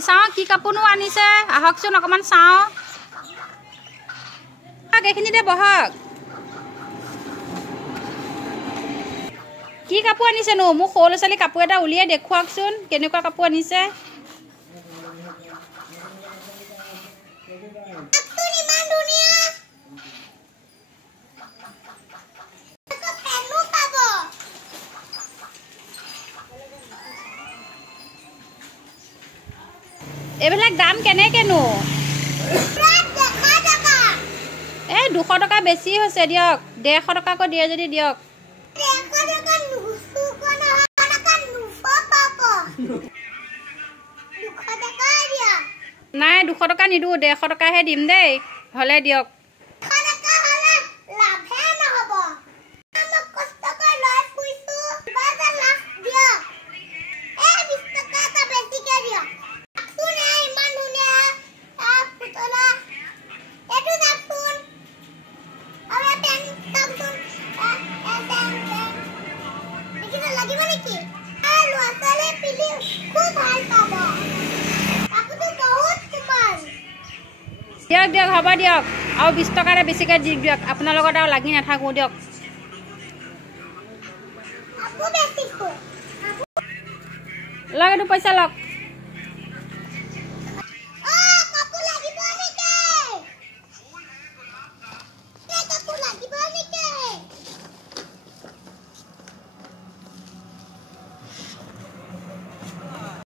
চাওঁ কি কাপোৰনো আনিছে আহকচোন অকণমান চাওঁ এইখিনিতে বহক কি কাপোৰ আনিছেনো মোক সৰু ল'ৰা ছোৱালী কাপোৰ এটা উলিয়াই দেখুৱাওকচোন কেনেকুৱা কাপোৰ আনিছে এইবিলাক দাম কেনেকেনো 200 টকা বেছি হৈছে দিয়ক 150 টকাকৈ দিয়ে যদি দিয়ক নাই 200 টকা নিদো 150 টকাহে দিম দেই হলে দিয়ক দিয়ক দিয়ক হ'ব দিয়ক আৰু 20 টকাৰে বেছিকৈ দি দিয়ক আপোনাৰ লগত আৰু লাগি নাথাকোঁ দিয়ক লওক এইটো পইচা লওক